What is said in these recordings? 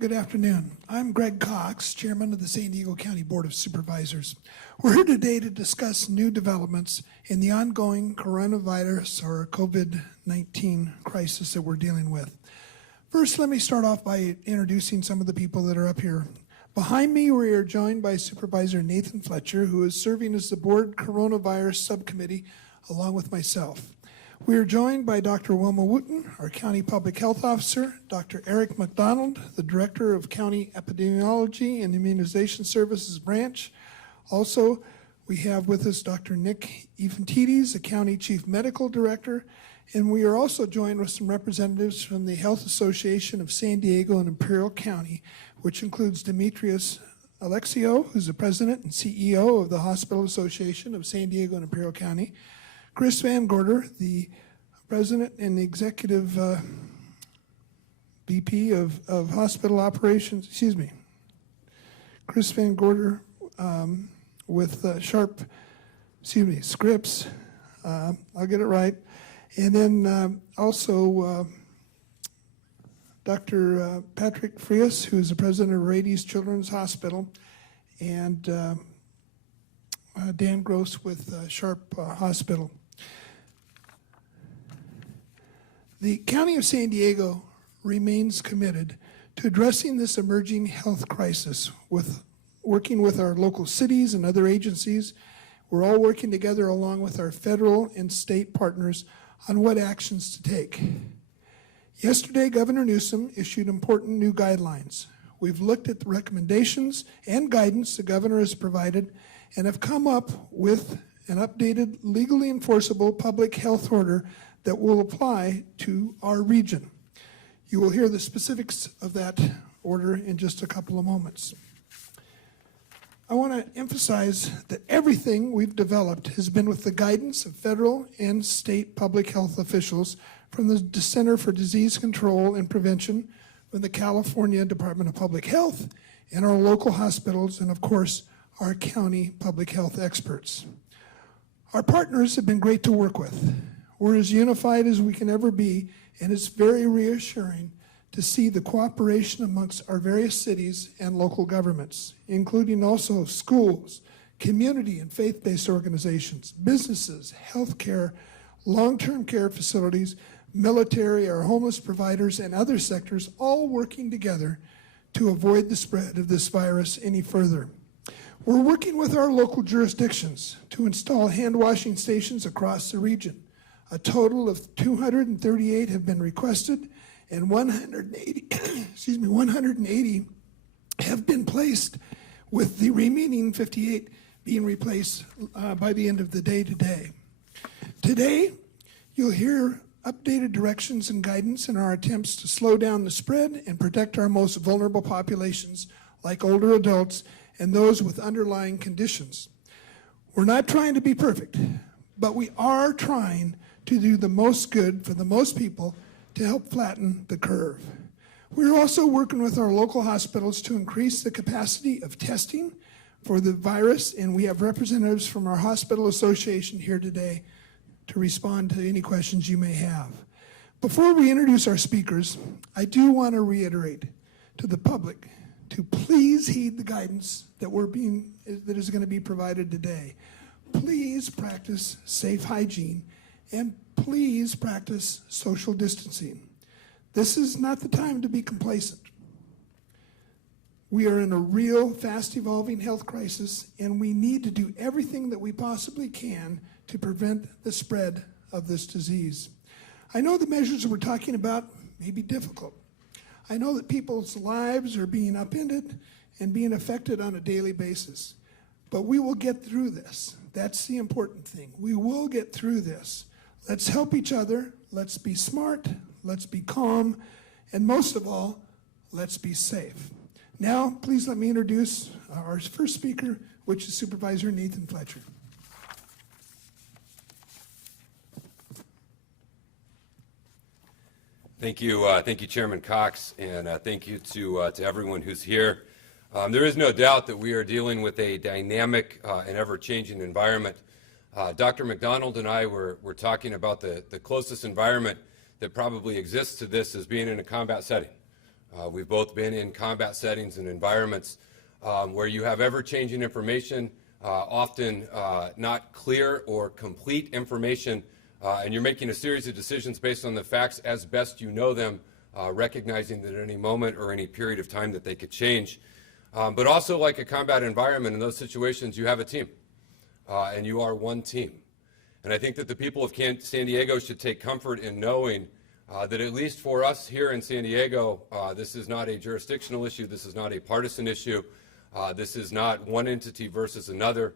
Good afternoon. I'm Greg Cox, Chairman of the San Diego County Board of Supervisors. We're here today to discuss new developments in the ongoing coronavirus or COVID-19 crisis that we're dealing with. First, let me start off by introducing some of the people that are up here. Behind me, we are joined by Supervisor Nathan Fletcher, who is serving as the Board Coronavirus Subcommittee along with myself. We are joined by Dr. Wilma Wooten, our County Public Health Officer, Dr. Eric McDonald, the Director of County Epidemiology and Immunization Services Branch. Also, we have with us Dr. Nick Eventides, the County Chief Medical Director, and we are also joined with some representatives from the Health Association of San Diego and Imperial County, which includes Demetrius Alexio, who's the President and CEO of the Hospital Association of San Diego and Imperial County, Chris Van Gorder, the President and the Executive VP of Hospital Operations, Chris Van Gorder with Scripps, I'll get it right. And then also Dr. Patrick Frias, who is the President of Rades Children's Hospital, and Dan Gross with Sharp Hospital. The County of San Diego remains committed to addressing this emerging health crisis with working with our local cities and other agencies. We're all working together along with our federal and state partners on what actions to take. Yesterday, Governor Newsom issued important new guidelines. We've looked at the recommendations and guidance the governor has provided and have come up with an updated, legally enforceable public health order that will apply to our region. You will hear the specifics of that order in just a couple of moments. I want to emphasize that everything we've developed has been with the guidance of federal and state public health officials from the Center for Disease Control and Prevention, from the California Department of Public Health, and our local hospitals, and of course, our county public health experts. Our partners have been great to work with. We're as unified as we can ever be, and it's very reassuring to see the cooperation amongst our various cities and local governments, including also schools, community and faith-based organizations, businesses, healthcare, long-term care facilities, military, our homeless providers, and other sectors, all working together to avoid the spread of this virus any further. We're working with our local jurisdictions to install hand washing stations across the region. A total of 238 have been requested, and 180 have been placed, with the remaining 58 being replaced by the end of the day today. Today, you'll hear updated directions and guidance in our attempts to slow down the spread and protect our most vulnerable populations, like older adults and those with underlying conditions. We're not trying to be perfect, but we are trying to do the most good for the most people to help flatten the curve. We're also working with our local hospitals to increase the capacity of testing for the virus, and we have representatives from our hospital association here today to respond to any questions you may have. Before we introduce our speakers, I do want to reiterate to the public to please heed the guidance that is going to be provided today. Please practice safe hygiene, and please practice social distancing. This is not the time to be complacent. We are in a real, fast-evolving health crisis, and we need to do everything that we possibly can to prevent the spread of this disease. I know the measures we're talking about may be difficult. I know that people's lives are being upended and being affected on a daily basis, but we will get through this. That's the important thing. We will get through this. Let's help each other, let's be smart, let's be calm, and most of all, let's be safe. Now, please let me introduce our first speaker, which is Supervisor Nathan Fletcher. Thank you, Chairman Cox, and thank you to everyone who's here. There is no doubt that we are dealing with a dynamic and ever-changing environment. Dr. McDonald and I were talking about the closest environment that probably exists to this as being in a combat setting. We've both been in combat settings and environments where you have ever-changing information, often not clear or complete information, and you're making a series of decisions based on the facts as best you know them, recognizing that at any moment or any period of time that they could change. But also, like a combat environment, in those situations you have a team, and you are one team. And I think that the people of San Diego should take comfort in knowing that at least for us here in San Diego, this is not a jurisdictional issue, this is not a partisan issue, this is not one entity versus another.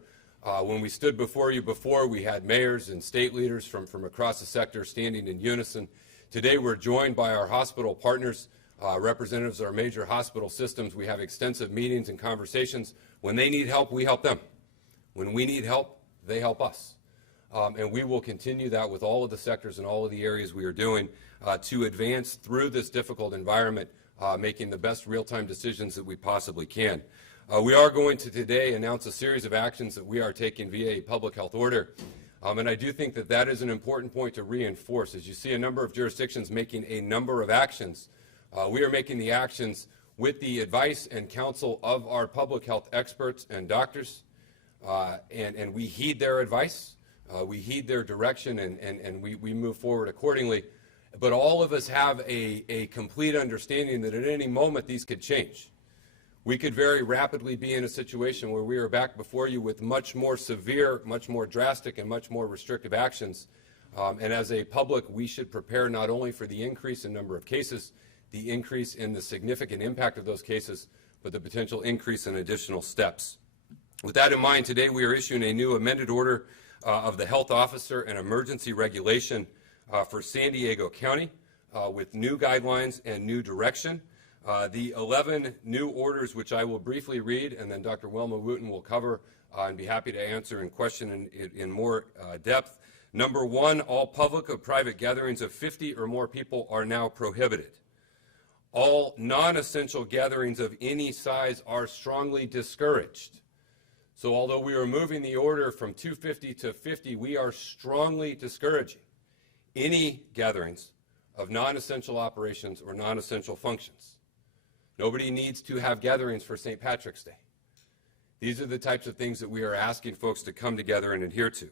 When we stood before you before, we had mayors and state leaders from across the sector standing in unison. Today we're joined by our hospital partners, representatives of our major hospital systems. We have extensive meetings and conversations. When they need help, we help them. When we need help, they help us. And we will continue that with all of the sectors and all of the areas we are doing to advance through this difficult environment, making the best real-time decisions that we possibly can. We are going to today announce a series of actions that we are taking via a public health order. And I do think that that is an important point to reinforce. As you see a number of jurisdictions making a number of actions, we are making the actions with the advice and counsel of our public health experts and doctors, and we heed their advice. We heed their direction, and we move forward accordingly. But all of us have a complete understanding that at any moment these could change. We could very rapidly be in a situation where we are back before you with much more severe, much more drastic, and much more restrictive actions. And as a public, we should prepare not only for the increase in number of cases, the increase in the significant impact of those cases, but the potential increase in additional steps. With that in mind, today we are issuing a new amended order of the health officer and emergency regulation for San Diego County with new guidelines and new direction. The 11 new orders, which I will briefly read, and then Dr. Wilma Wooten will cover and be happy to answer and question in more depth. Number one, all public or private gatherings of 50 or more people are now prohibited. All non-essential gatherings of any size are strongly discouraged. So although we are moving the order from 250 to 50, we are strongly discouraging any gatherings of non-essential operations or non-essential functions. Nobody needs to have gatherings for St. Patrick's Day. These are the types of things that we are asking folks to come together and adhere to.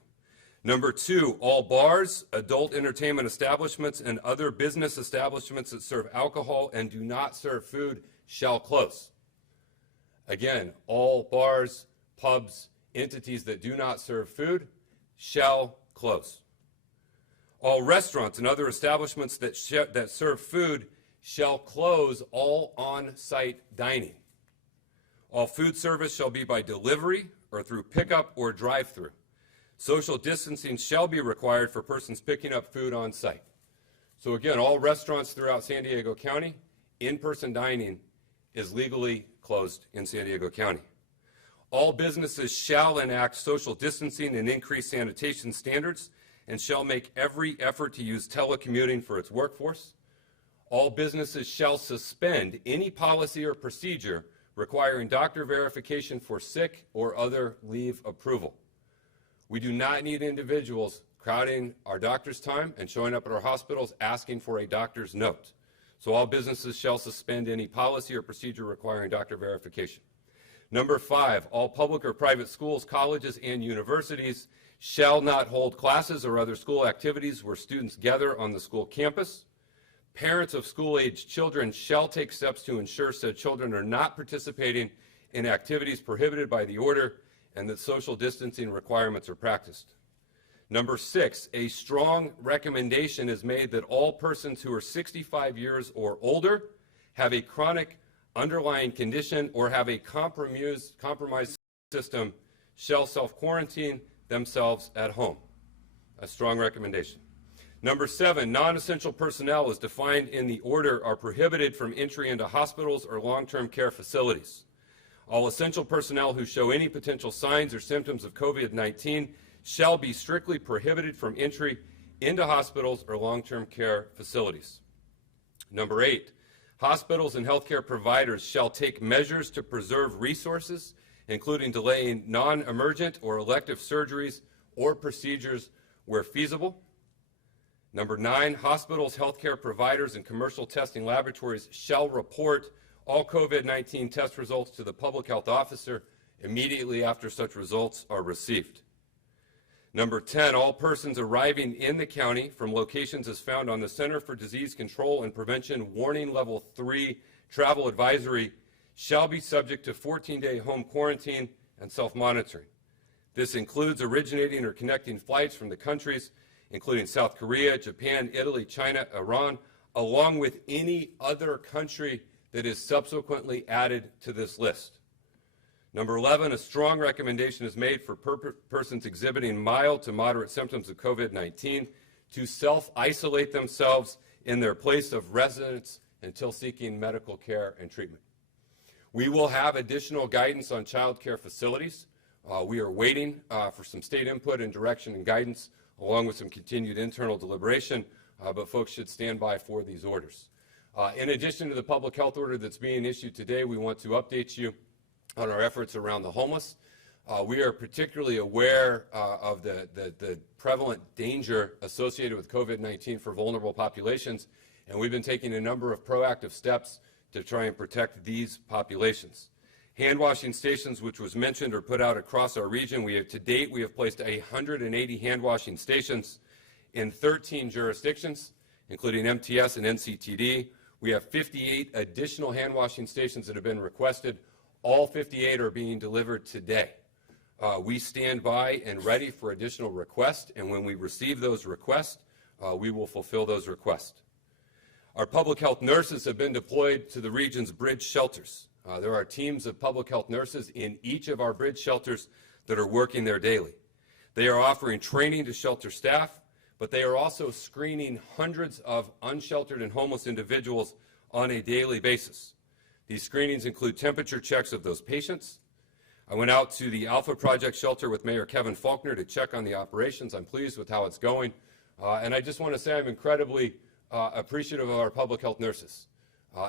Number two, all bars, adult entertainment establishments, and other business establishments that serve alcohol and do not serve food shall close. Again, all bars, pubs, entities that do not serve food shall close. All restaurants and other establishments that serve food shall close all on-site dining. All food service shall be by delivery or through pickup or drive-through. Social distancing shall be required for persons picking up food on site. So again, all restaurants throughout San Diego County, in-person dining is legally closed in San Diego County. All businesses shall enact social distancing and increase sanitation standards and shall make every effort to use telecommuting for its workforce. All businesses shall suspend any policy or procedure requiring doctor verification for sick or other leave approval. We do not need individuals crowding our doctor's time and showing up at our hospitals asking for a doctor's note. So all businesses shall suspend any policy or procedure requiring doctor verification. Number five, all public or private schools, colleges, and universities shall not hold classes or other school activities where students gather on the school campus. Parents of school-aged children shall take steps to ensure said children are not participating in activities prohibited by the order and that social distancing requirements are practiced. Number six, a strong recommendation is made that all persons who are 65 years or older, have a chronic underlying condition, or have a compromised system shall self-quarantine themselves at home. A strong recommendation. Number seven, non-essential personnel as defined in the order are prohibited from entry into hospitals or long-term care facilities. All essential personnel who show any potential signs or symptoms of COVID-19 shall be strictly prohibited from entry into hospitals or long-term care facilities. Number eight, hospitals and healthcare providers shall take measures to preserve resources, including delaying non-emergent or elective surgeries or procedures where feasible. Number 9, hospitals, healthcare providers, and commercial testing laboratories shall report all COVID-19 test results to the public health officer immediately after such results are received. Number 10, all persons arriving in the county from locations as found on the Center for Disease Control and Prevention Warning Level 3 Travel Advisory shall be subject to 14-day home quarantine and self-monitoring. This includes originating or connecting flights from the countries, including South Korea, Japan, Italy, China, Iran, along with any other country that is subsequently added to this list. Number 11, a strong recommendation is made for persons exhibiting mild to moderate symptoms of COVID-19 to self-isolate themselves in their place of residence until seeking medical care and treatment. We will have additional guidance on child care facilities. We are waiting for some state input and direction and guidance, along with some continued internal deliberation, but folks should stand by for these orders. In addition to the public health order that's being issued today, we want to update you on our efforts around the homeless. We are particularly aware of the prevalent danger associated with COVID-19 for vulnerable populations, and we've been taking a number of proactive steps to try and protect these populations. Hand washing stations, which was mentioned, are put out across our region. To date, we have placed 180 hand washing stations in 13 jurisdictions, including MTS and NCTD. We have 58 additional hand washing stations that have been requested. All 58 are being delivered today. We stand by and ready for additional requests, and when we receive those requests, we will fulfill those requests. Our public health nurses have been deployed to the region's bridge shelters. There are teams of public health nurses in each of our bridge shelters that are working there daily. They are offering training to shelter staff, but they are also screening hundreds of unsheltered and homeless individuals on a daily basis. These screenings include temperature checks of those patients. I went out to the Alpha Project shelter with Mayor Kevin Faulkner to check on the operations. I'm pleased with how it's going. And I just want to say I'm incredibly appreciative of our public health nurses.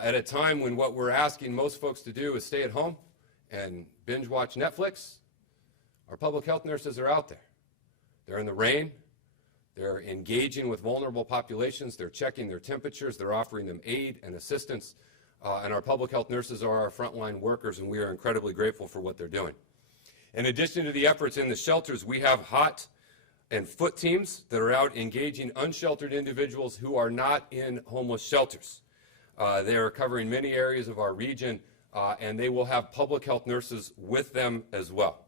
At a time when what we're asking most folks to do is stay at home and binge watch Netflix, our public health nurses are out there. They're in the rain. They're engaging with vulnerable populations. They're checking their temperatures. They're offering them aid and assistance. And our public health nurses are our frontline workers, and we are incredibly grateful for what they're doing. In addition to the efforts in the shelters, we have hot and foot teams that are out engaging unsheltered individuals who are not in homeless shelters. They are covering many areas of our region, and they will have public health nurses with them as well.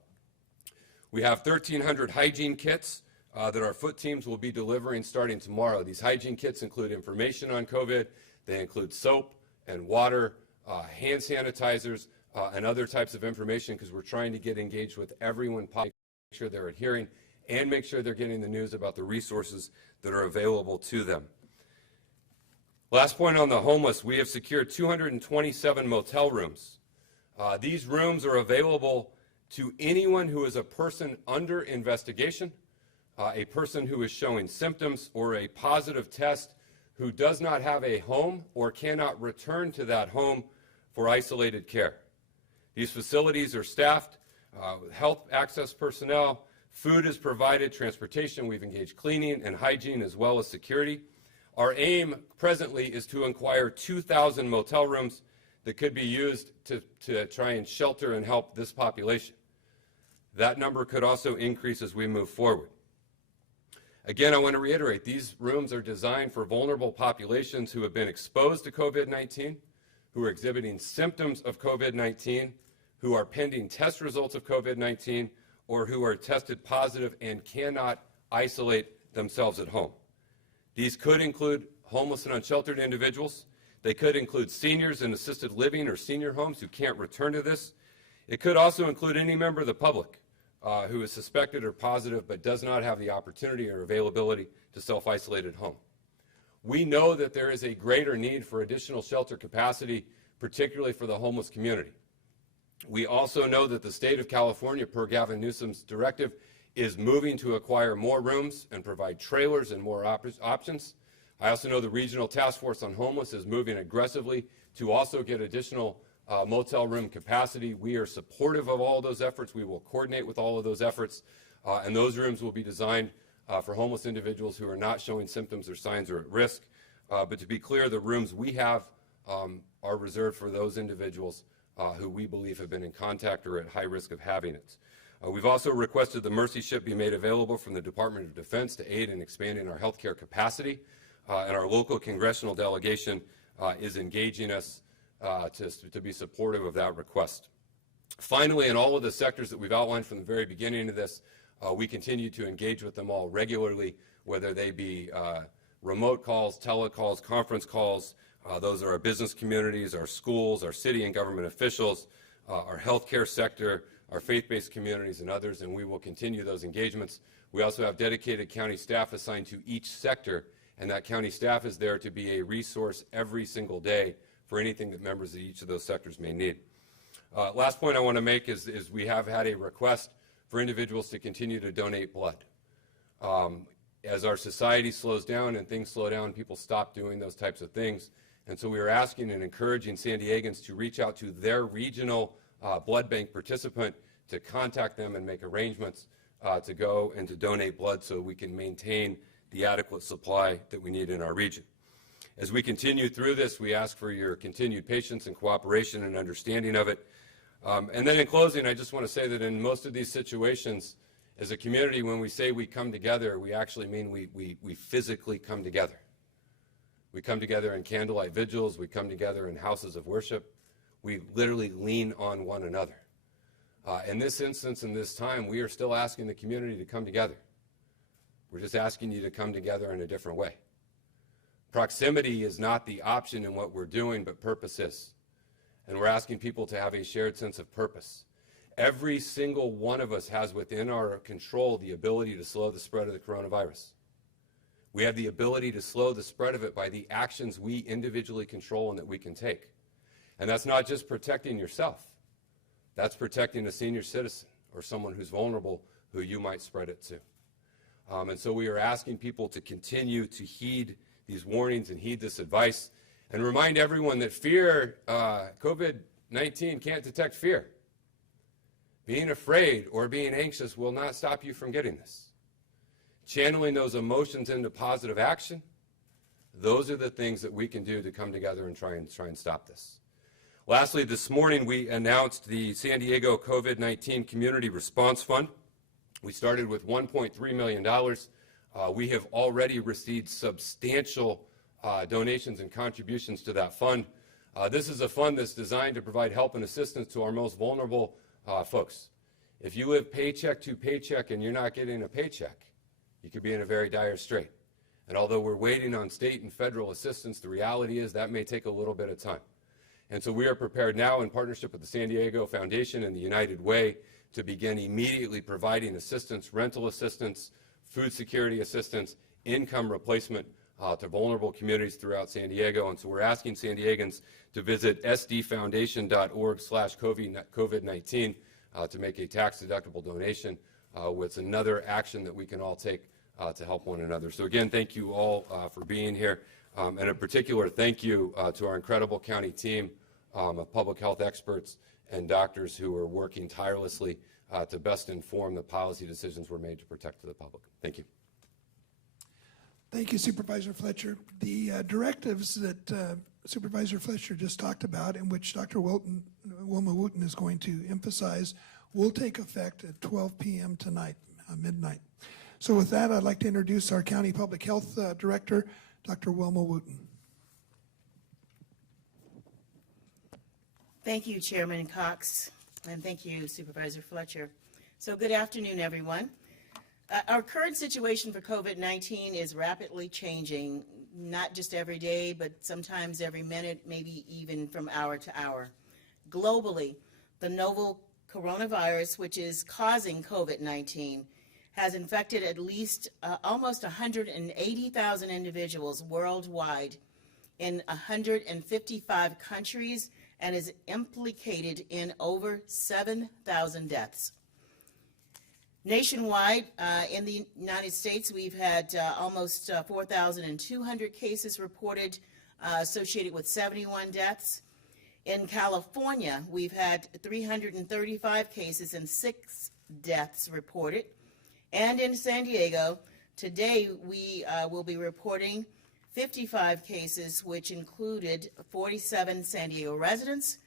We have 1,300 hygiene kits that our foot teams will be delivering starting tomorrow. These hygiene kits include information on COVID. They include soap and water, hand sanitizers, and other types of information, because we're trying to get engaged with everyone, make sure they're adhering, and make sure they're getting the news about the resources that are available to them. Last point on the homeless, we have secured 227 motel rooms. These rooms are available to anyone who is a person under investigation, a person who is showing symptoms or a positive test, who does not have a home or cannot return to that home for isolated care. These facilities are staffed with health access personnel, food is provided, transportation, we've engaged cleaning and hygiene as well as security. Our aim presently is to acquire 2,000 motel rooms that could be used to try and shelter and help this population. That number could also increase as we move forward. Again, I want to reiterate, these rooms are designed for vulnerable populations who have been exposed to COVID-19, who are exhibiting symptoms of COVID-19, who are pending test results of COVID-19, or who are tested positive and cannot isolate themselves at home. These could include homeless and unsheltered individuals. They could include seniors in assisted living or senior homes who can't return to this. It could also include any member of the public who is suspected or positive but does not have the opportunity or availability to self-isolate at home. We know that there is a greater need for additional shelter capacity, particularly for the homeless community. We also know that the state of California, per Gavin Newsom's directive, is moving to acquire more rooms and provide trailers and more options. I also know the Regional Task Force on Homeless is moving aggressively to also get additional motel room capacity. We are supportive of all those efforts. We will coordinate with all of those efforts, and those rooms will be designed for homeless individuals who are not showing symptoms or signs or at risk. But to be clear, the rooms we have are reserved for those individuals who we believe have been in contact or at high risk of having it. We've also requested the Mercy Ship be made available from the Department of Defense to aid in expanding our healthcare capacity, and our local congressional delegation is engaging us to be supportive of that request. Finally, in all of the sectors that we've outlined from the very beginning of this, we continue to engage with them all regularly, whether they be remote calls, telecalls, conference calls. Those are our business communities, our schools, our city and government officials, our healthcare sector, our faith-based communities, and others, and we will continue those engagements. We also have dedicated county staff assigned to each sector, and that county staff is there to be a resource every single day for anything that members of each of those sectors may need. Last point I want to make is we have had a request for individuals to continue to donate blood. As our society slows down and things slow down, people stop doing those types of things. And so we are asking and encouraging San Diegans to reach out to their regional blood bank participant to contact them and make arrangements to go and to donate blood so we can maintain the adequate supply that we need in our region. As we continue through this, we ask for your continued patience and cooperation and understanding of it. And then in closing, I just want to say that in most of these situations, as a community, when we say we come together, we actually mean we physically come together. We come together in candlelight vigils. We come together in houses of worship. We literally lean on one another. In this instance, in this time, we are still asking the community to come together. We're just asking you to come together in a different way. Proximity is not the option in what we're doing, but purpose is. And we're asking people to have a shared sense of purpose. Every single one of us has within our control the ability to slow the spread of the coronavirus. We have the ability to slow the spread of it by the actions we individually control and that we can take. And that's not just protecting yourself. That's protecting a senior citizen or someone who's vulnerable who you might spread it to. And so we are asking people to continue to heed these warnings and heed this advice and remind everyone that fear, COVID-19 can't detect fear. Being afraid or being anxious will not stop you from getting this. Channeling those emotions into positive action, those are the things that we can do to come together and try and stop this. Lastly, this morning we announced the San Diego COVID-19 Community Response Fund. We started with $1.3 million. We have already received substantial donations and contributions to that fund. This is a fund that's designed to provide help and assistance to our most vulnerable folks. If you live paycheck to paycheck and you're not getting a paycheck, you could be in a very dire strait. And although we're waiting on state and federal assistance, the reality is that may take a little bit of time. And so we are prepared now in partnership with the San Diego Foundation and the United Way to begin immediately providing assistance, rental assistance, food security assistance, income replacement to vulnerable communities throughout San Diego. And so we're asking San Diegans to visit sdfoundation.org/COVID-19 to make a tax-deductible donation. It's another action that we can all take to help one another. So again, thank you all for being here. And a particular thank you to our incredible county team of public health experts and doctors who are working tirelessly to best inform the policy decisions we're made to protect the public. Thank you. Thank you, Supervisor Fletcher. The directives that Supervisor Fletcher just talked about, in which Dr. Wilma Wooten is going to emphasize, will take effect at 12 p.m. tonight, midnight. So with that, I'd like to introduce our County Public Health Director, Dr. Wilma Wooten. Thank you, Chairman Cox, and thank you, Supervisor Fletcher. So good afternoon, everyone. Our current situation for COVID-19 is rapidly changing, not just every day, but sometimes every minute, maybe even from hour to hour. Globally, the novel coronavirus, which is causing COVID-19, has infected at least almost 180,000 individuals worldwide in 155 countries and is implicated in over 7,000 deaths. Nationwide, in the United States, we've had almost 4,200 cases reported associated with 71 deaths. In California, we've had 335 cases and 6 deaths reported. And in San Diego, Today, we will be reporting 55 cases, which included 47 San Diego residents,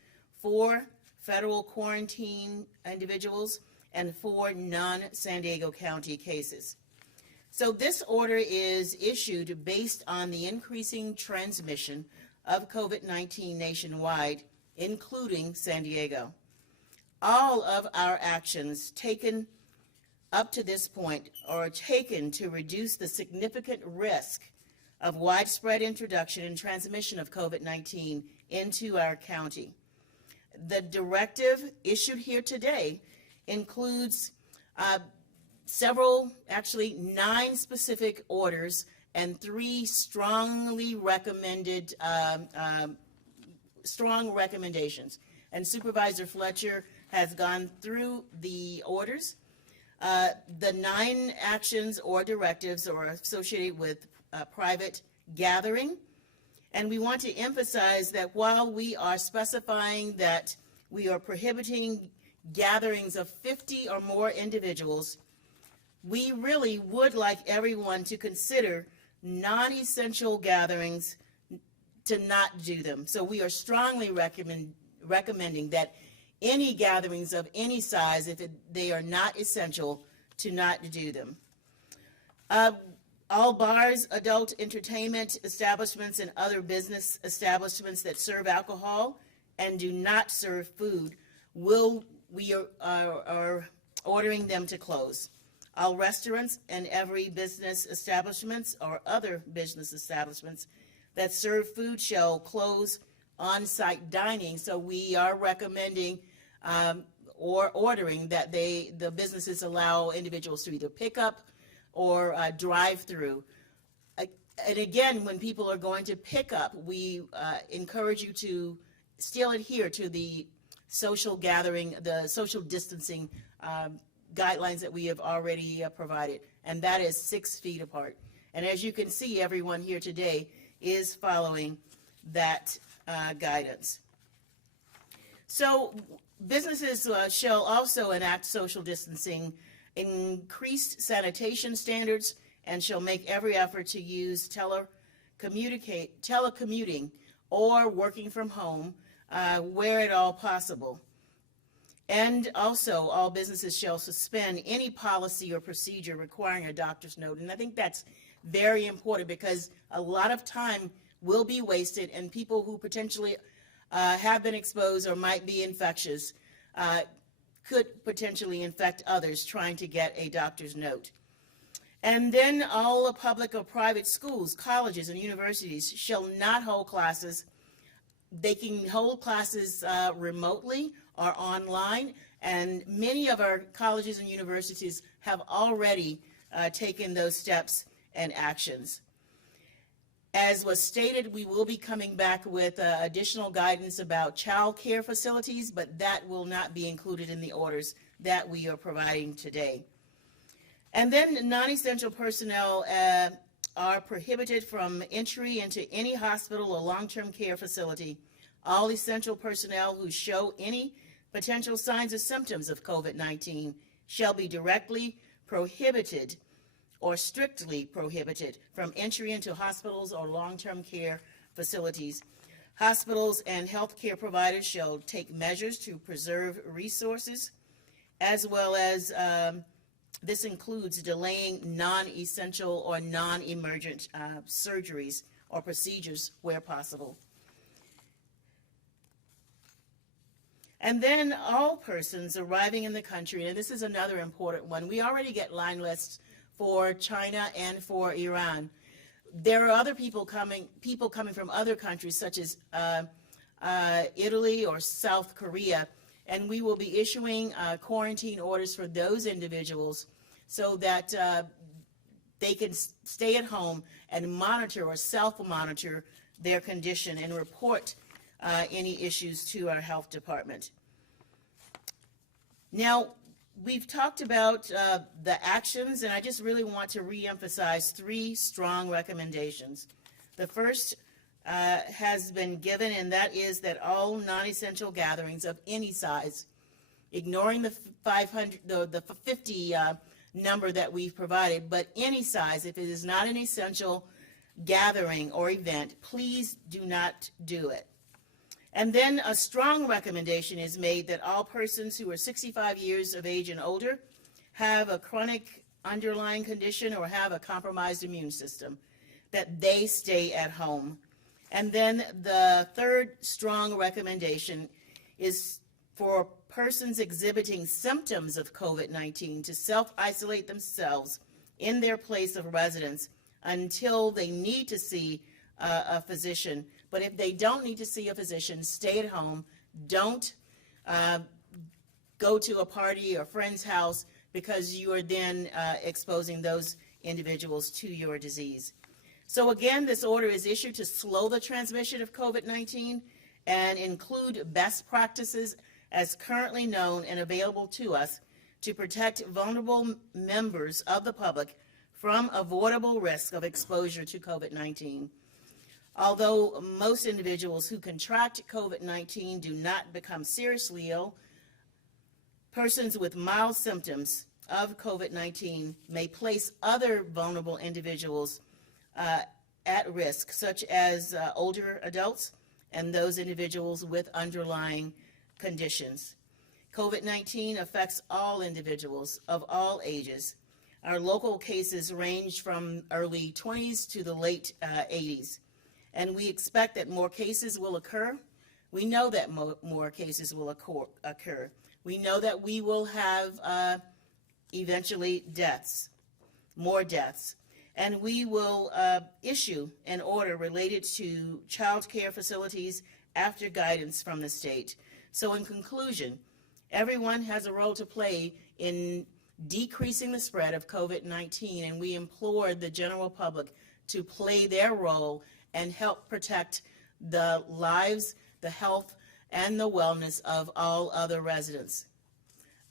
4 federal quarantine individuals, and 4 non-San Diego County cases. So this order is issued based on the increasing transmission of COVID-19 nationwide, including San Diego. All of our actions taken up to this point are taken to reduce the significant risk of widespread introduction and transmission of COVID-19 into our county. The directive issued here today includes actually 9 specific orders and 3 strongly recommended, strong recommendations. And Supervisor Fletcher has gone through the orders. The 9 actions or directives are associated with private gathering. And we want to emphasize that while we are specifying that we are prohibiting gatherings of 50 or more individuals, we really would like everyone to consider non-essential gatherings to not do them. So we are strongly recommending that any gatherings of any size, if they are not essential, to not do them. All bars, adult entertainment establishments, and other business establishments that serve alcohol and do not serve food, we are ordering them to close. All restaurants and every business establishments or other business establishments that serve food shall close on-site dining. So we are recommending or ordering that the businesses allow individuals to either pick up or drive through. And again, when people are going to pick up, we encourage you to still adhere to the social gathering, the social distancing guidelines that we have already provided, and that is 6 feet apart. And as you can see, everyone here today is following that guidance. So businesses shall also enact social distancing, increased sanitation standards, and shall make every effort to use telecommuting or working from home where at all possible. And also, all businesses shall suspend any policy or procedure requiring a doctor's note. And I think that's very important because a lot of time will be wasted, and people who potentially have been exposed or might be infectious could potentially infect others trying to get a doctor's note. And then all public or private schools, colleges, and universities shall not hold classes. They can hold classes remotely or online, and many of our colleges and universities have already taken those steps and actions. As was stated, we will be coming back with additional guidance about child care facilities, but that will not be included in the orders that we are providing today. And then non-essential personnel are prohibited from entry into any hospital or long-term care facility. All essential personnel who show any potential signs or symptoms of COVID-19 shall be directly prohibited or strictly prohibited from entry into hospitals or long-term care facilities. Hospitals and healthcare providers shall take measures to preserve resources, as well as this includes delaying non-essential or non-emergent surgeries or procedures where possible. And then all persons arriving in the country, and this is another important one, we already get line lists for China and for Iran. There are other people coming from other countries such as Italy or South Korea, and we will be issuing quarantine orders for those individuals so that they can stay at home and monitor or self-monitor their condition and report any issues to our health department. Now, we've talked about the actions, and I just really want to reemphasize 3 strong recommendations. The first has been given, and that is that all non-essential gatherings of any size, ignoring the 50 number that we've provided, but any size, if it is not an essential gathering or event, please do not do it. And then a strong recommendation is made that all persons who are 65 years of age and older have a chronic underlying condition or have a compromised immune system, that they stay at home. And then the third strong recommendation is for persons exhibiting symptoms of COVID-19 to self-isolate themselves in their place of residence until they need to see a physician. But if they don't need to see a physician, stay at home. Don't go to a party or friend's house, because you are then exposing those individuals to your disease. So again, this order is issued to slow the transmission of COVID-19 and include best practices as currently known and available to us to protect vulnerable members of the public from avoidable risk of exposure to COVID-19. Although most individuals who contract COVID-19 do not become seriously ill, persons with mild symptoms of COVID-19 may place other vulnerable individuals at risk, such as older adults and those individuals with underlying conditions. COVID-19 affects all individuals of all ages. Our local cases range from early 20s to the late 80s. And we expect that more cases will occur. We know that more cases will occur. We know that we will have eventually deaths, more deaths. And we will issue an order related to child care facilities after guidance from the state. So in conclusion, everyone has a role to play in decreasing the spread of COVID-19, and we implore the general public to play their role and help protect the lives, the health, and the wellness of all other residents.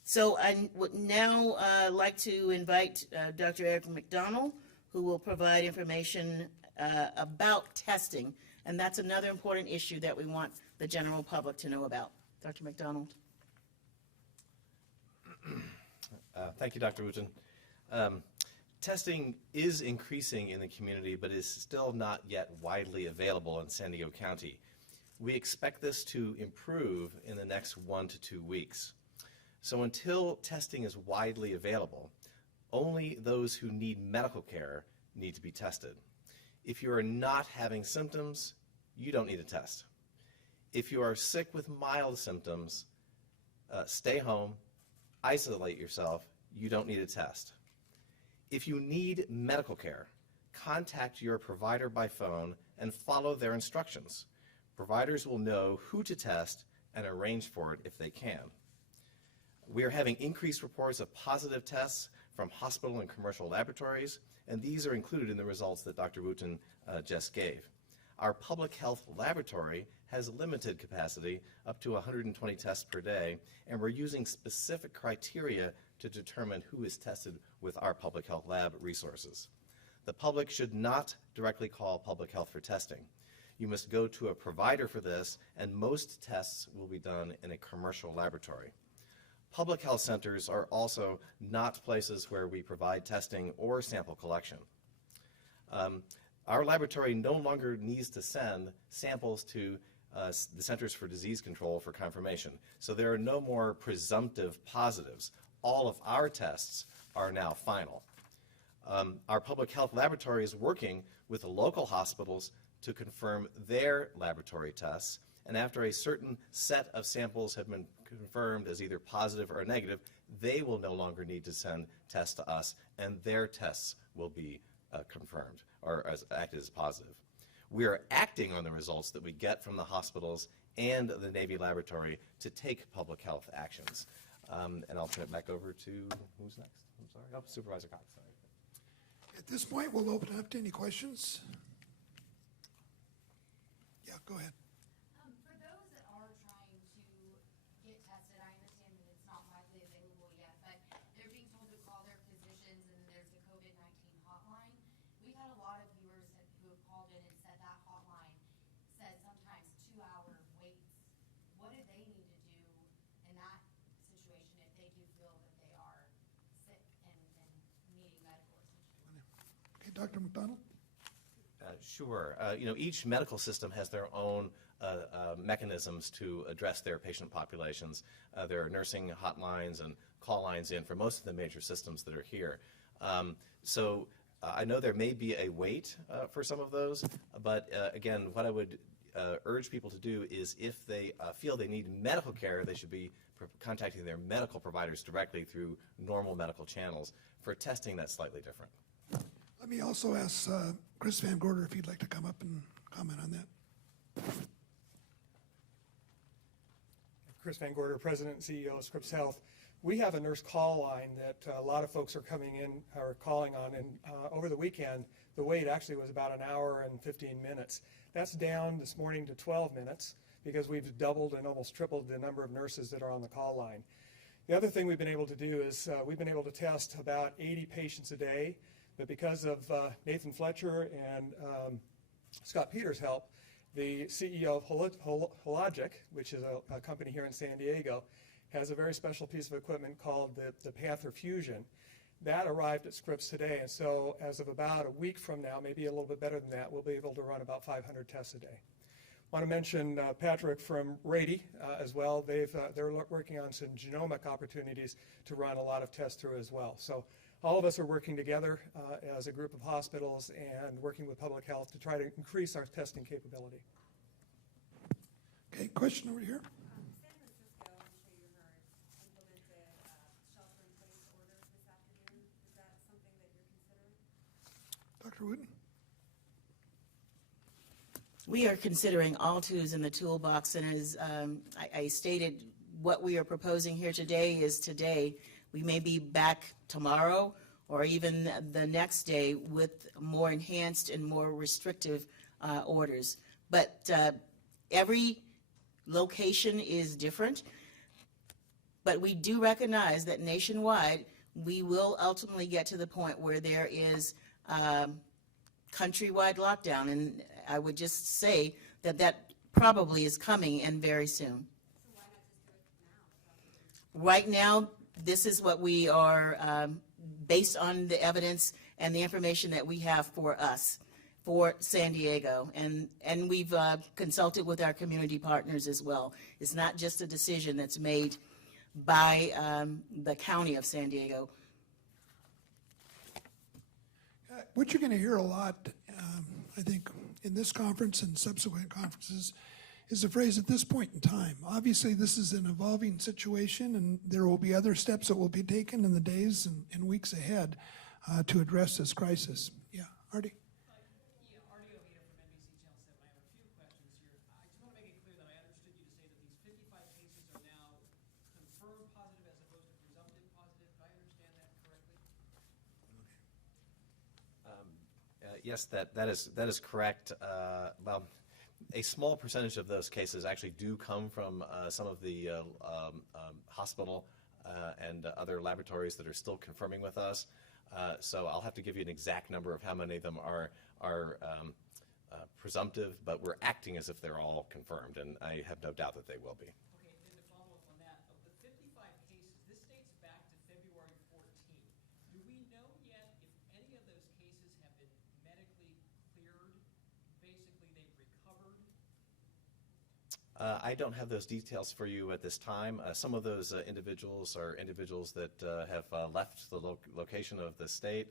So I would now like to invite Dr. Eric McDonald, who will provide information about testing, and that's another important issue that we want the general public to know about. Dr. McDonald. Thank you, Dr. Wooten. Testing is increasing in the community, but is still not yet widely available in San Diego County. We expect this to improve in the next 1 to 2 weeks. So until testing is widely available, only those who need medical care need to be tested. If you are not having symptoms, you don't need a test. If you are sick with mild symptoms, stay home, isolate yourself, you don't need a test. If you need medical care, contact your provider by phone and follow their instructions. Providers will know who to test and arrange for it if they can. We are having increased reports of positive tests from hospital and commercial laboratories, and these are included in the results that Dr. Wooten just gave. Our public health laboratory has limited capacity, up to 120 tests per day, and we're using specific criteria to determine who is tested with our public health lab resources. The public should not directly call public health for testing. You must go to a provider for this, and most tests will be done in a commercial laboratory. Public health centers are also not places where we provide testing or sample collection. Our laboratory no longer needs to send samples to the Centers for Disease Control for confirmation. So there are no more presumptive positives. All of our tests are now final. Our public health laboratory is working with the local hospitals to confirm their laboratory tests, and after a certain set of samples have been confirmed as either positive or negative, they will no longer need to send tests to us, and their tests will be confirmed or acted as positive. We are acting on the results that we get from the hospitals and the Navy laboratory to take public health actions. And I'll turn it back over to, who's next? I'm sorry, oh, Supervisor Cox. Sorry. At this point, we'll open up to any questions. Yeah, go ahead. For those that are trying to get tested, I understand that it's not widely available yet, but they're being told to call their physicians, and then there's the COVID-19 hotline. We've had a lot of viewers who have called in and said that hotline says sometimes 2-hour waits. What do they need to do in that situation if they do feel that they are sick and Dr. McDonald? Sure. Each medical system has their own mechanisms to address their patient populations. There are nursing hotlines and call lines in for most of the major systems that are here. So I know there may be a wait for some of those, but again, what I would urge people to do is if they feel they need medical care, they should be contacting their medical providers directly through normal medical channels. For testing, that's slightly different. Let me also ask Chris Van Gorder if he'd like to come up and comment on that. Chris Van Gorder, President and CEO of Scripps Health. We have a nurse call line that a lot of folks are coming in or calling on, and over the weekend, the wait actually was about an hour and 15 minutes. That's down this morning to 12 minutes because we've doubled and almost tripled the number of nurses that are on the call line. The other thing we've been able to do is we've been able to test about 80 patients a day, but because of Nathan Fletcher and Scott Peters' help, the CEO of Hologic, which is a company here in San Diego, has a very special piece of equipment called the Panther Fusion. That arrived at Scripps today, and so as of about a week from now, maybe a little bit better than that, we'll be able to run about 500 tests a day. I want to mention Patrick from Rady as well. They're working on some genomic opportunities to run a lot of tests through as well. So all of us are working together as a group of hospitals and working with public health to try to increase our testing capability. Okay, question over here. San Francisco, I'm sure you heard, implemented shelter-in-place orders this afternoon. Is that something that you're considering? Dr. Wooten? We are considering all tools in the toolbox, and as I stated, what we are proposing here today is today. We may be back tomorrow or even the next day with more enhanced and more restrictive orders. But every location is different. But we do recognize that nationwide, we will ultimately get to the point where there is countrywide lockdown. And I would just say that that probably is coming and very soon. So why not just do it now? Right now, this is what we are, based on the evidence and the information that we have for us, for San Diego. And we've consulted with our community partners as well. It's not just a decision that's made by the county of San Diego. What you're going to hear a lot, I think, in this conference and subsequent conferences is the phrase "at this point in time." Obviously, this is an evolving situation, and there will be other steps that will be taken in the days and weeks ahead to address this crisis. Yeah, Artie? Yeah, Artie Oviedo from NBC Channel 7. I have a few questions here. I just want to make it clear that I understood you to say that these 55 cases are now confirmed positive as opposed to presumptive positive. Did I understand that correctly? Yes, that is correct. Well, a small percentage of those cases actually do come from some of the hospital and other laboratories that are still confirming with us. So I'll have to give you an exact number of how many of them are presumptive, but we're acting as if they're all confirmed, and I have no doubt that they will be. Okay, and then to follow up on that, of the 55 cases, this dates back to February 14th. Do we know yet if any of those cases have been medically cleared? Basically, they've recovered? I don't have those details for you at this time. Some of those individuals are individuals that have left the location of the state.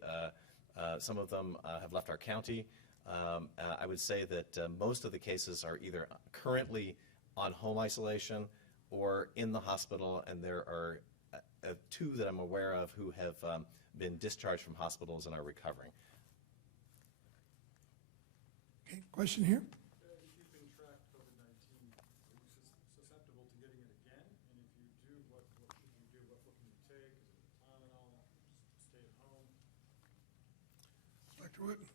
Some of them have left our county. I would say that most of the cases are either currently on home isolation or in the hospital, and there are two that I'm aware of who have been discharged from hospitals and are recovering. Okay, question here? If you can track COVID-19, are you susceptible to getting it again? And if you do, what should you do? What can you take? Is it Tylenol? Just stay at home? Dr. Wooten?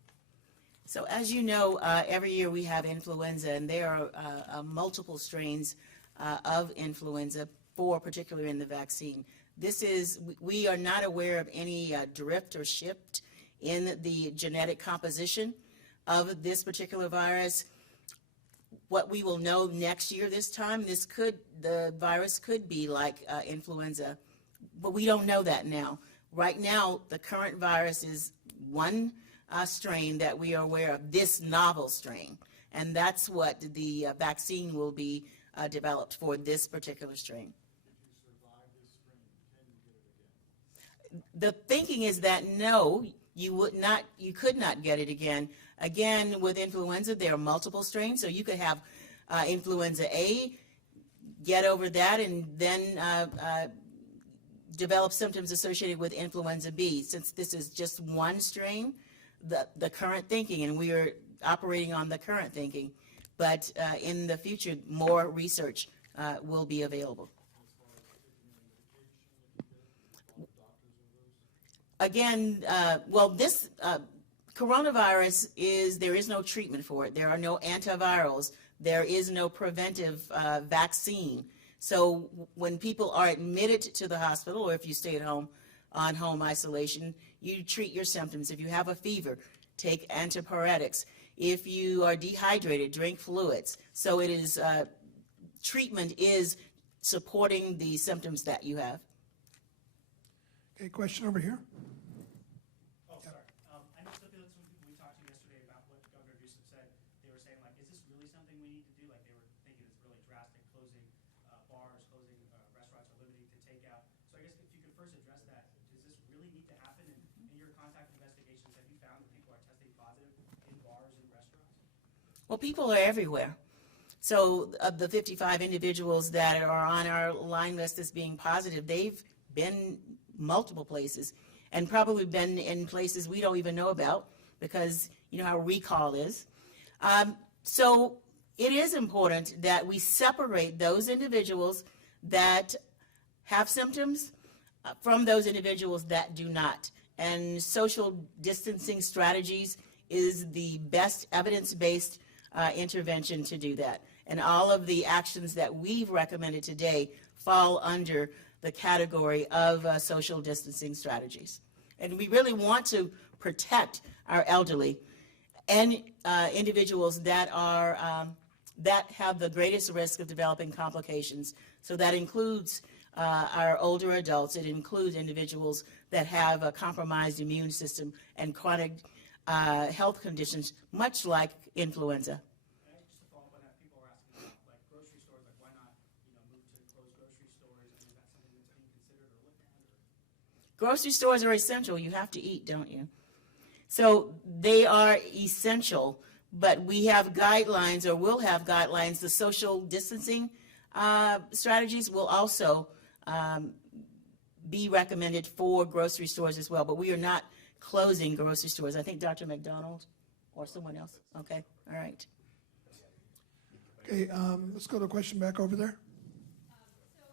So as you know, every year we have influenza, and there are multiple strains of influenza, particularly in the vaccine. We are not aware of any drift or shift in the genetic composition of this particular virus. What we will know next year this time, the virus could be like influenza, but we don't know that now. Right now, the current virus is one strain that we are aware of, this novel strain. And that's what the vaccine will be developed for, this particular strain. The thinking is that no, you could not get it again. Again, with influenza, there are multiple strains, so you could have influenza A, get over that, and then develop symptoms associated with influenza B. Since this is just one strain, the current thinking, and we are operating on the current thinking, but in the future, more research will be available. Again, well, this coronavirus there is no treatment for it. There are no antivirals. There is no preventive vaccine. So when people are admitted to the hospital, or if you stay at home on home isolation, you treat your symptoms. If you have a fever, take antipyretics. If you are dehydrated, drink fluids. So it is, treatment is supporting the symptoms that you have. Okay, question over here. Oh, sorry. I know some people we talked to yesterday about what Governor Newsom said. They were saying, like, is this really something we need to do? Like, they were thinking it's really drastic, closing bars, closing restaurants, or limiting to takeout. So I guess if you could first address that, does this really need to happen? And in your contact investigations, have you found that people are testing positive in bars and restaurants? Well, people are everywhere. So of the 55 individuals that are on our line list as being positive, they've been multiple places and probably been in places we don't even know about because you know how recall is. So it is important that we separate those individuals that have symptoms from those individuals that do not. And social distancing strategies is the best evidence-based intervention to do that. And all of the actions that we've recommended today fall under the category of social distancing strategies. And we really want to protect our elderly and individuals that are that have the greatest risk of developing complications. So that includes our older adults. It includes individuals that have a compromised immune system and chronic health conditions, much like influenza. Just to follow up on that, people are asking about like grocery stores, like why not, move to closed grocery stores? And is that something that's being considered or looked at? Grocery stores are essential. You have to eat, don't you? So they are essential, but we have guidelines, or will have guidelines. The social distancing strategies will also be recommended for grocery stores as well, but we are not closing grocery stores. I think Dr. McDonald or someone else. Okay, all right. Okay, let's go to a question back over there. So I'm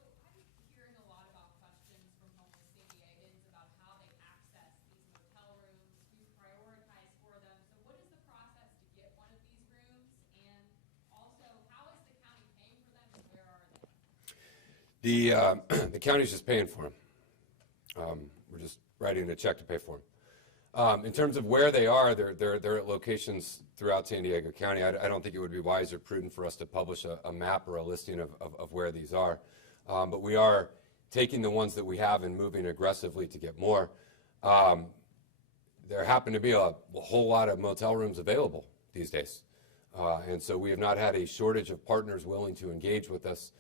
hearing a lot about questions from homeless San Diegans about how they access these motel rooms, who's prioritized for them. So what is the process to get one of these rooms? And also, how is the county paying for them and where are they? The county's just paying for them. We're just writing a check to pay for them. In terms of where they are, they're at locations throughout San Diego County. I don't think it would be wise or prudent for us to publish a map or a listing of where these are. But we are taking the ones that we have and moving aggressively to get more. There happen to be a whole lot of motel rooms available these days. And so we have not had a shortage of partners willing to engage with us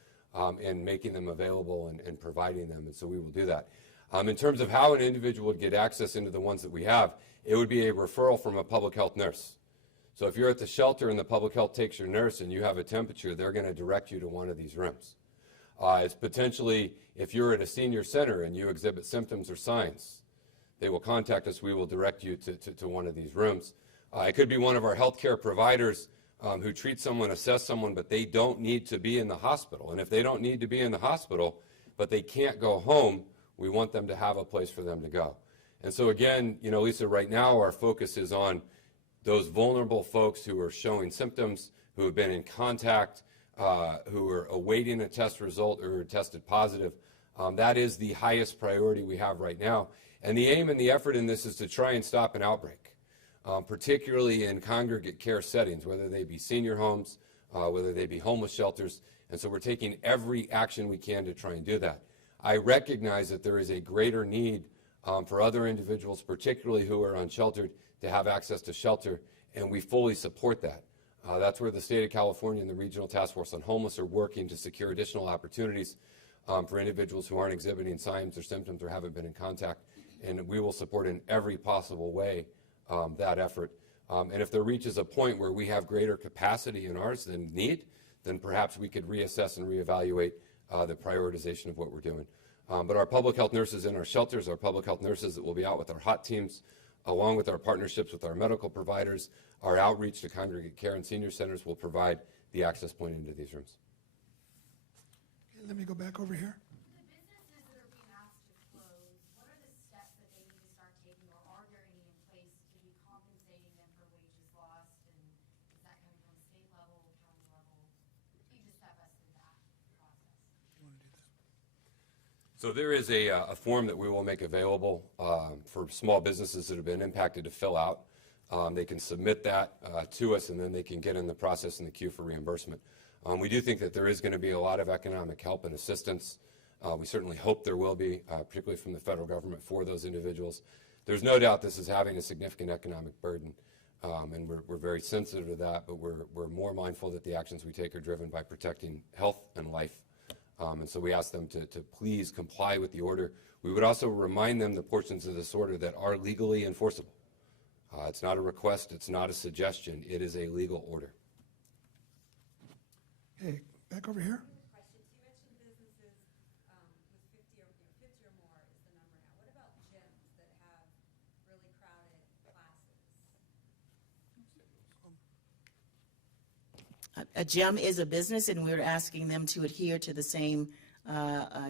in making them available and providing them. And so we will do that. In terms of how an individual would get access into the ones that we have, it would be a referral from a public health nurse. So if you're at the shelter and the public health takes your nurse and you have a temperature, they're going to direct you to one of these rooms. It's potentially, if you're at a senior center and you exhibit symptoms or signs, they will contact us. We will direct you to one of these rooms. It could be one of our healthcare providers who treats someone, assess someone, but they don't need to be in the hospital. And if they don't need to be in the hospital, but they can't go home, we want them to have a place for them to go. And so again, Lisa, right now our focus is on those vulnerable folks who are showing symptoms, who have been in contact, who are awaiting a test result or are tested positive. That is the highest priority we have right now. And the aim and the effort in this is to try and stop an outbreak, particularly in congregate care settings, whether they be senior homes, whether they be homeless shelters. And so we're taking every action we can to try and do that. I recognize that there is a greater need for other individuals, particularly who are unsheltered, to have access to shelter, and we fully support that. That's where the state of California and the Regional Task Force on Homeless are working to secure additional opportunities for individuals who aren't exhibiting signs or symptoms or haven't been in contact, and we will support in every possible way that effort. And if there reaches a point where we have greater capacity in ours than need, then perhaps we could reassess and reevaluate the prioritization of what we're doing. But our public health nurses in our shelters, our public health nurses that will be out with our HOT teams, along with our partnerships with our medical providers, our outreach to congregate care and senior centers will provide the access point into these rooms. Okay, let me go back over here. The businesses that are being asked to close, what are the steps that they need to start taking, or are there any in place to be compensating them for wages lost? And is that coming from state level, county level? Can you just step us through that process? So there is a form that we will make available for small businesses that have been impacted to fill out. They can submit that to us, and then they can get in the process in the queue for reimbursement. We do think that there is going to be a lot of economic help and assistance. We certainly hope there will be, particularly from the federal government for those individuals. There's no doubt this is having a significant economic burden, and we're very sensitive to that, but we're more mindful that the actions we take are driven by protecting health and life. And so we ask them to please comply with the order. We would also remind them the portions of this order that are legally enforceable. It's not a request, it's not a suggestion, it is a legal order. Okay, back over here. Questions. You mentioned businesses with 50 or more is the number now. What about gyms that have really crowded classes? A gym is a business, and we're asking them to adhere to the same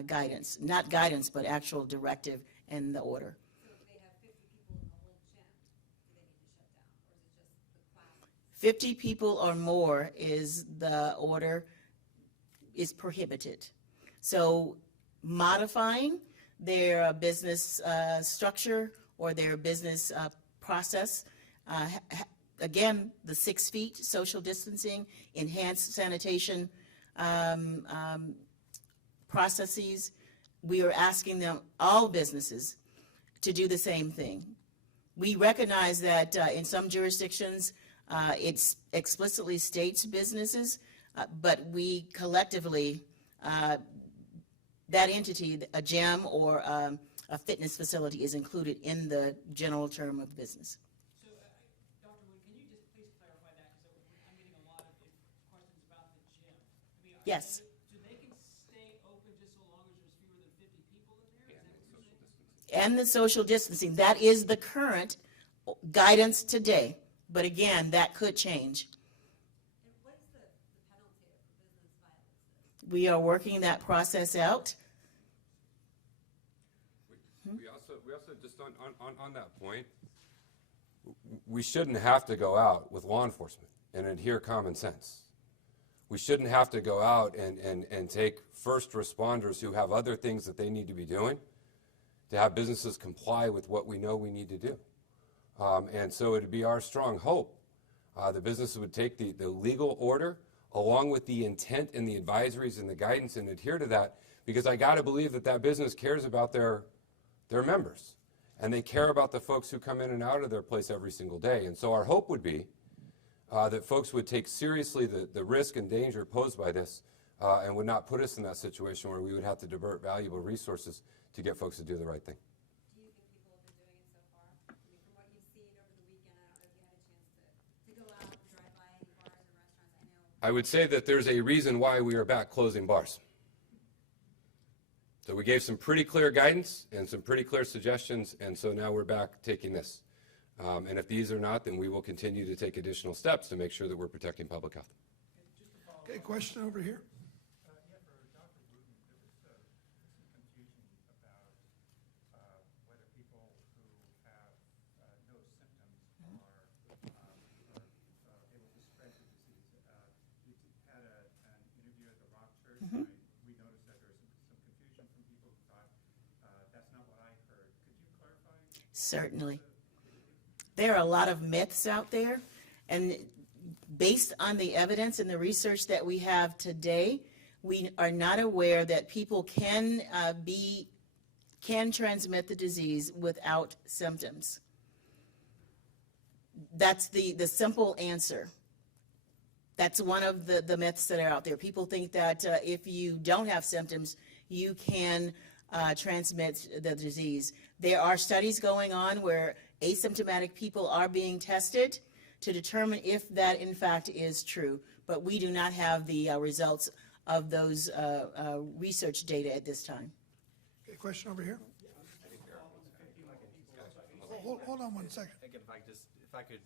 guidance, not guidance, but actual directive in the order. So if they have 50 people in the whole gym, do they need to shut down? Or is it just the classes? 50 people or more is the order is prohibited. So modifying their business structure or their business process, again, the 6 feet, social distancing, enhanced sanitation processes, we are asking them, all businesses, to do the same thing. We recognize that in some jurisdictions, it explicitly states businesses, but we collectively, that entity, a gym or a fitness facility is included in the general term of business. So, Dr. Wood, can you just please clarify that? Because I'm getting a lot of questions about the gym. I mean, Yes. So they can stay open just so long as there's fewer than 50 people in there? Is that what you're saying? And the social distancing, that is the current guidance today. But again, that could change. And what is the penalty if a business violates this? We are working that process out. We also just on that point, we shouldn't have to go out with law enforcement and adhere common sense. We shouldn't have to go out and take first responders who have other things that they need to be doing to have businesses comply with what we know we need to do. And so it would be our strong hope the businesses would take the legal order along with the intent and the advisories and the guidance and adhere to that, because I got to believe that that business cares about their members, and they care about the folks who come in and out of their place every single day. And so our hope would be that folks would take seriously the risk and danger posed by this and would not put us in that situation where we would have to divert valuable resources to get folks to do the right thing. Do you think people have been doing it so far? I mean, from what you've seen over the weekend, I don't know if you had a chance to go out and drive by any bars and restaurants. I know. I would say that there's a reason why we are back closing bars. So we gave some pretty clear guidance and some pretty clear suggestions, and so now we're back taking this. And if these are not, then we will continue to take additional steps to make sure that we're protecting public health. Okay, question over here. Yeah, for Dr. Wooten, there was some confusion about whether people who have no symptoms are able to spread the disease. You had an interview at the Rock Church. We noticed that there was some confusion from people who thought that's not what I heard. Could you clarify? Certainly. There are a lot of myths out there, and based on the evidence and the research that we have today, we are not aware that people can can transmit the disease without symptoms. That's the simple answer. That's one of the myths that are out there. People think that if you don't have symptoms, you can transmit the disease. There are studies going on where asymptomatic people are being tested to determine if that in fact is true, but we do not have the results of those research data at this time. Okay, question over here. Hold on one second. Again, if I could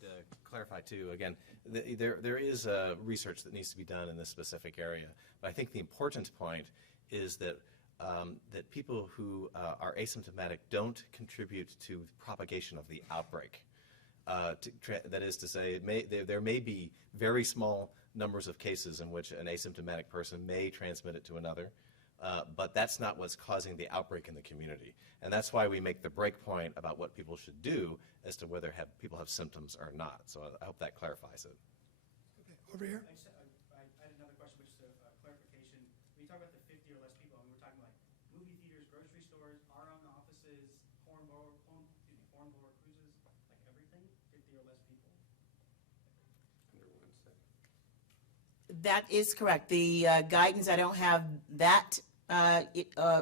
clarify too, again, there is research that needs to be done in this specific area, but I think the important point is that that people who are asymptomatic don't contribute to propagation of the outbreak. That is to say, there may be very small numbers of cases in which an asymptomatic person may transmit it to another, but that's not what's causing the outbreak in the community. And that's why we make the break point about what people should do as to whether people have symptoms or not. So I hope that clarifies it. Okay, over here. I had another question, which is a clarification. When you talk about the 50 or less people, I mean, we're talking like movie theaters, grocery stores, our own offices, hornblower cruises, like everything, 50 or less people. That is correct. The guidance, I don't have that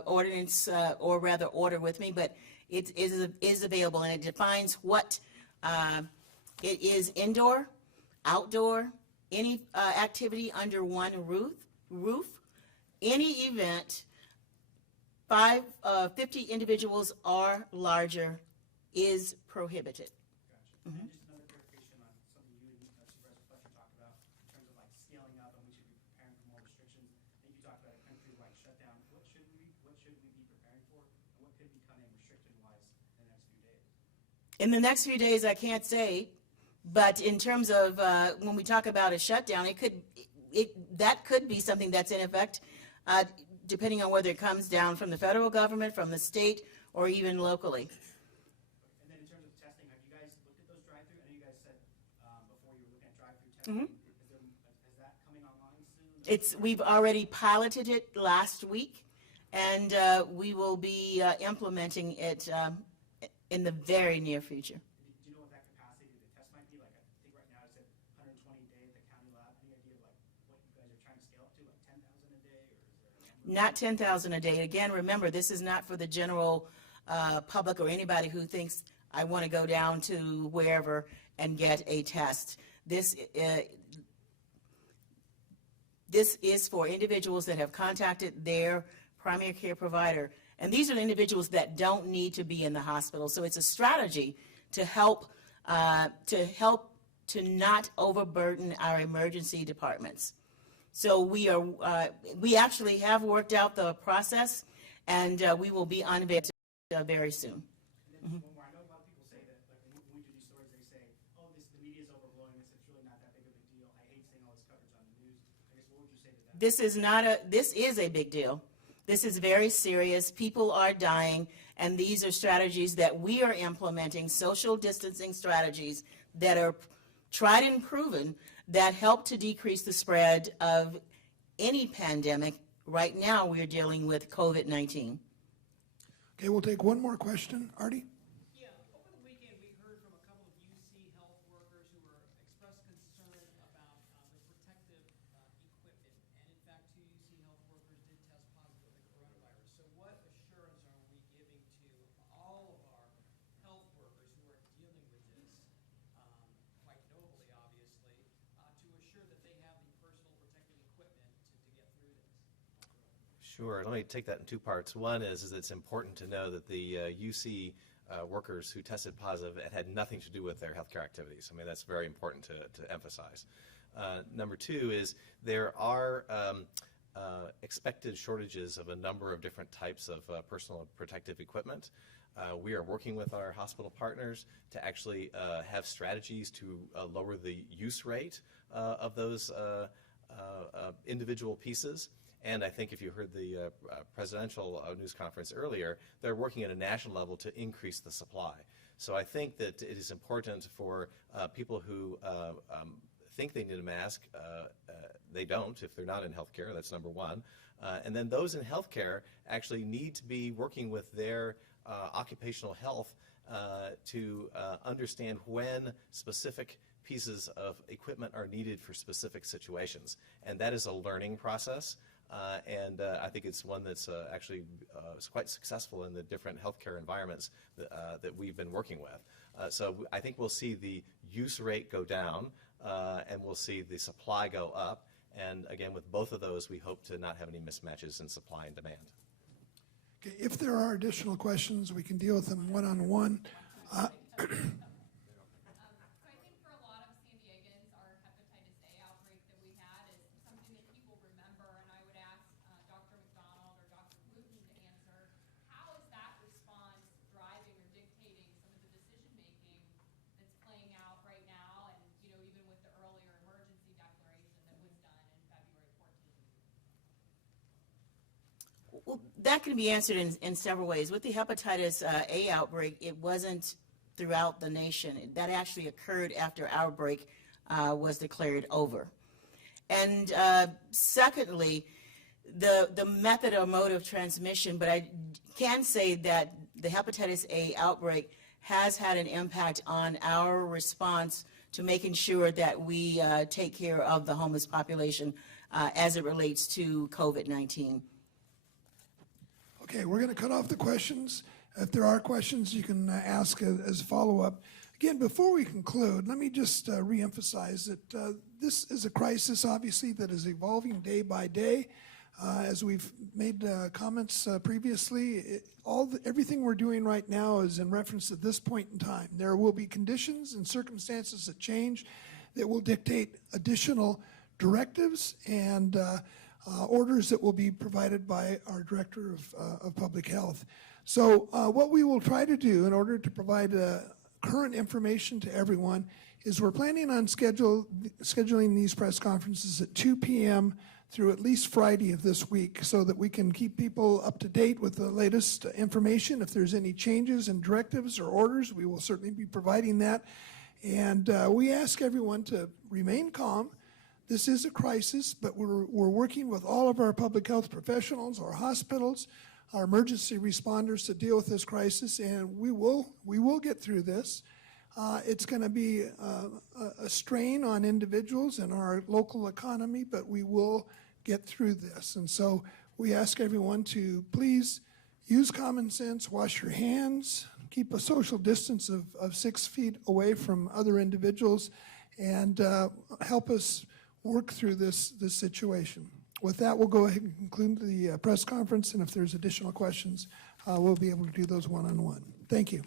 ordinance or rather order with me, but it is available, and it defines what it is: indoor, outdoor, any activity under one roof, any event, 50 individuals or larger is prohibited. Gotcha. And just another clarification on something you and Supervisor Fletcher talked about in terms of like scaling up, and we should be preparing for more restrictions. I think you talked about a countrywide shutdown. What should we be preparing for, and what could be coming restriction-wise in the next few days? In the next few days, I can't say, but in terms of when we talk about a shutdown, that could be something that's in effect, depending on whether it comes down from the federal government, from the state, or even locally. And then in terms of testing, have you guys looked at those drive-through? I know you guys said before you were looking at drive-through testing. Is that coming online soon? We've already piloted it last week, and we will be implementing it in the very near future. Do you know what that capacity of the test might be? Like, I think right now it said 120 a day at the county lab. Any idea of like what you guys are trying to scale up to, like 10,000 a day, or is there a number? Not 10,000 a day. Again, remember, this is not for the general public or anybody who thinks, I want to go down to wherever and get a test. This is for individuals that have contacted their primary care provider. And these are the individuals that don't need to be in the hospital. So it's a strategy to help to not overburden our emergency departments. So we actually have worked out the process, and we will be unveiled very soon. And then one more. I know a lot of people say that, like when we do these stories, they say, oh, the media is overblowing this. It's really not that big of a deal. I hate seeing all this coverage on the news. I guess what would you say to that? This is a big deal. This is very serious. People are dying, and these are strategies that we are implementing, social distancing strategies that are tried and proven that help to decrease the spread of any pandemic. Right now, we're dealing with COVID-19. Okay, we'll take one more question. Artie? Yeah, over the weekend, we heard from a couple of UC health workers who expressed concern about the protective equipment. And in fact, 2 UC health workers did test positive with the coronavirus. So what assurance are we giving to all of our health workers who are dealing with this, quite nobly, obviously, to assure that they have the personal protective equipment to get through this? Sure. Let me take that in two parts. One is it's important to know that the UC workers who tested positive, it had nothing to do with their healthcare activities. I mean, that's very important to emphasize. Number two is there are expected shortages of a number of different types of personal protective equipment. We are working with our hospital partners to actually have strategies to lower the use rate of those individual pieces. And I think if you heard the presidential news conference earlier, they're working at a national level to increase the supply. So I think that it is important for people who think they need a mask, they don't if they're not in healthcare. That's number one. And then those in healthcare actually need to be working with their occupational health to understand when specific pieces of equipment are needed for specific situations. And that is a learning process. And I think it's one that's actually is quite successful in the different healthcare environments that we've been working with. So I think we'll see the use rate go down, and we'll see the supply go up. And again, with both of those, we hope to not have any mismatches in supply and demand. Okay, if there are additional questions, we can deal with them one-on-one. So I think for a lot of San Diegans, our hepatitis A outbreak that we had is something that people remember, and I would ask Dr. McDonald or Dr. Wooten to answer, how is that response driving or dictating some of the decision-making that's playing out right now, and even with the earlier emergency declaration that was done in February 14th? Well, that can be answered in several ways. With the hepatitis A outbreak, it wasn't throughout the nation. That actually occurred after our outbreak was declared over. And secondly, the method or mode of transmission, but I can say that the hepatitis A outbreak has had an impact on our response to making sure that we take care of the homeless population as it relates to COVID-19. Okay, we're going to cut off the questions. If there are questions, you can ask as follow-up. Again, before we conclude, let me just reemphasize that this is a crisis, obviously, that is evolving day by day. As we've made comments previously, everything we're doing right now is in reference to this point in time. There will be conditions and circumstances that change that will dictate additional directives and orders that will be provided by our Director of Public Health. So what we will try to do in order to provide current information to everyone is we're planning on scheduling these press conferences at 2 p.m. through at least Friday of this week so that we can keep people up to date with the latest information. If there's any changes in directives or orders, we will certainly be providing that. And we ask everyone to remain calm. This is a crisis, but we're working with all of our public health professionals, our hospitals, our emergency responders to deal with this crisis, and we will get through this. It's going to be a strain on individuals and our local economy, but we will get through this. And so we ask everyone to please use common sense, wash your hands, keep a social distance of 6 feet away from other individuals, and help us work through this situation. With that, we'll go ahead and conclude the press conference, and if there's additional questions, we'll be able to do those one-on-one. Thank you.